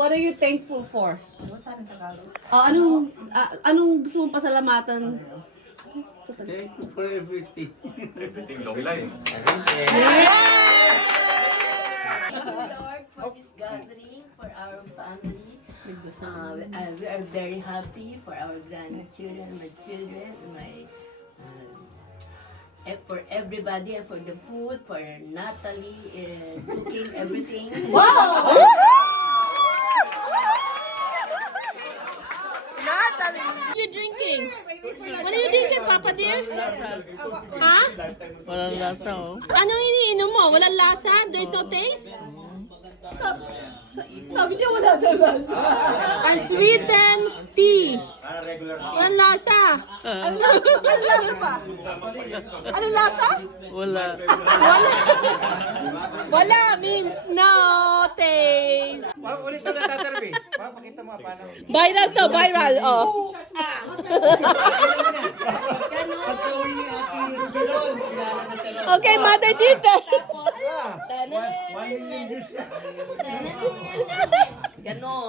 What are you thankful for? Anong gusto mong pasalamatan? Thank you for everything. Everything long line. Lord, for this gathering, for our family. We are very happy for our grandchildren, my children, for everybody, and for the food, for Natalie, cooking everything. Natalie! What are you drinking? What are you drinking, Papa dear? Ha? Walang lasa, oh. Anong iniinom mo? Walang lasa? There's no taste? Sabi niya wala daw lasa. Unsweetened tea. Walang lasa. Ano lasa pa? Anong lasa? Wala. Wala. Wala means no taste. Ulit ko na tatarbi. Pakita mo paano. Viral to, viral. Oh. Pagka-uwi ni Ate Bilon, kilala na siya. Okay, Mother Dita. 1 million views. Ganon.